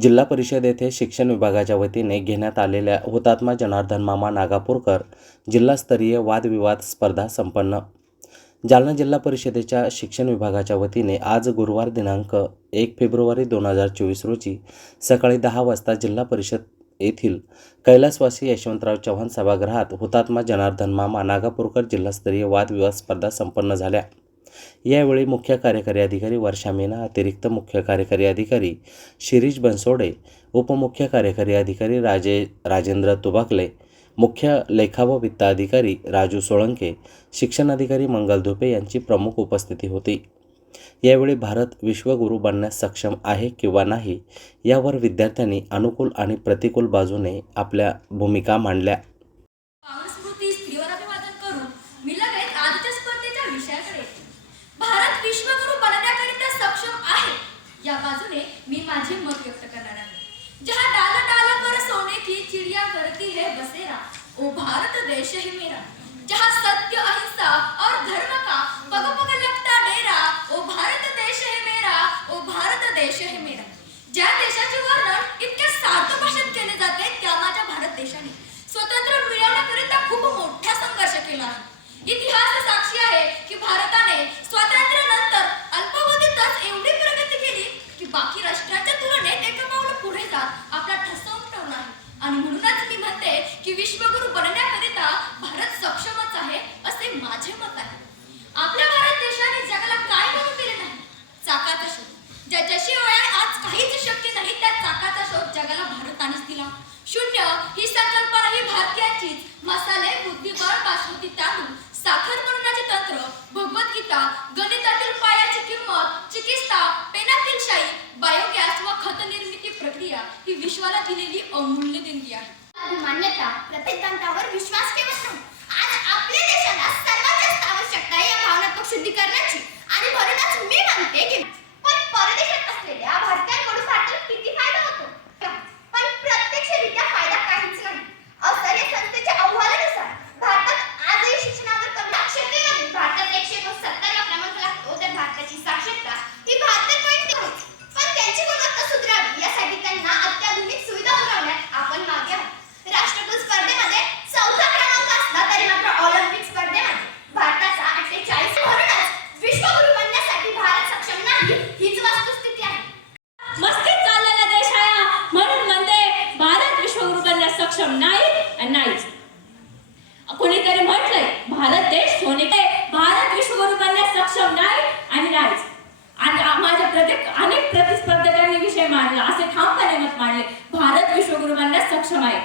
जिल्हा परिषद येथे शिक्षण विभागाच्या वतीने घेण्यात आलेल्या हुतात्मा जनार्दन मामा नागापूरकर जिल्हास्तरीय वादविवाद स्पर्धा संपन्न. जालना जिल्हा परिषदेच्या शिक्षण विभागाच्या वतीने आज गुरुवार दिनांक एक फेब्रुवारी दोन हजार चोवीस रोजी सकाळी दहा वाजता जिल्हा परिषद येथील कैलासवासी यशवंतराव चव्हाण सभागृहात हुतात्मा जनार्दन मामा नागापूरकर जिल्हास्तरीय वादविवाद स्पर्धा संपन्न झाल्या. यावेळी मुख्य कार्यकारी अधिकारी वर्षा मीना अतिरिक्त मुख्य कार्यकारी अधिकारी शिरीष बनसोडे उपमुख्य कार्यकारी अधिकारी राजे राजेंद्र तुबाकले मुख्य लेखा व वित्त अधिकारी राजू सोळंके शिक्षणाधिकारी मंगल धुपे यांची प्रमुख उपस्थिती होती. यावेळी भारत विश्वगुरू बनण्यास सक्षम आहे किंवा नाही यावर विद्यार्थ्यांनी अनुकूल आणि प्रतिकूल बाजूने आपल्या भूमिका मांडल्या स्मृती स्त्रीवर अभिवादन करून मी लगेच आजच्या स्पर्धेच्या विषयाकडे येते. भारत विश्वगुरु बनण्याकरिता सक्षम आहे या बाजूने मी माझे मत व्यक्त करणार आहे. जहा डाल डाल पर सोने की चिड़िया करती है बसेरा ओ भारत देश ही मेरा. जहाँ सत्य अहिंसा और धर्म का पग पग लगता डेरा ओ भारत देश है मेरा ओ भारत देश है मेरा. ज्या देशाची आणि म्हणूनच मी म्हणते की विश्वगुरु बनण्याकरिता भारत सक्षमच आहे असे माझे मत आहे. आपल्या भारत देशाने जगाला काय करून दिले नाही? चाकाचा शोध. ज्याच्याशी वेळ आज काहीच शक्य नाही त्या चाकाचा शोध जगाला भारतानेच दिला. शून्य ही संकल्पना ही भारतीयांचीच. मसाले बुद्धिबळ बासमती तांदूळ साखर बनवण्याचे तंत्र भगवद्गीता गणितातील पायाची किंमत चिकित्सा पेनातील शाई बायोगॅस व खत निर्मिती प्रक्रिया ही विश्वाला दिलेली अमूल्य देणगी मान्यता प्रत्येक विश्वास ठेवत नाही. आज आपल्या देशाला सर्वात जास्त आवश्यकता आहे या भावनात्मक शुद्धीकरणाची. आणि म्हणूनच मी म्हणते की सक्षम नाही नाहीच. कोणीतरी म्हटलंय भारत देश सोने भारत विश्वगुरु बनण्यास सक्षम नाही आणि नाहीच. आणि माझ्या प्रत्येक अनेक प्रतिस्पर्धकांनी विषय मांडला. असे ठामपणे मत मांडले. भारत विश्वगुरु बनण्यास सक्षम आहे.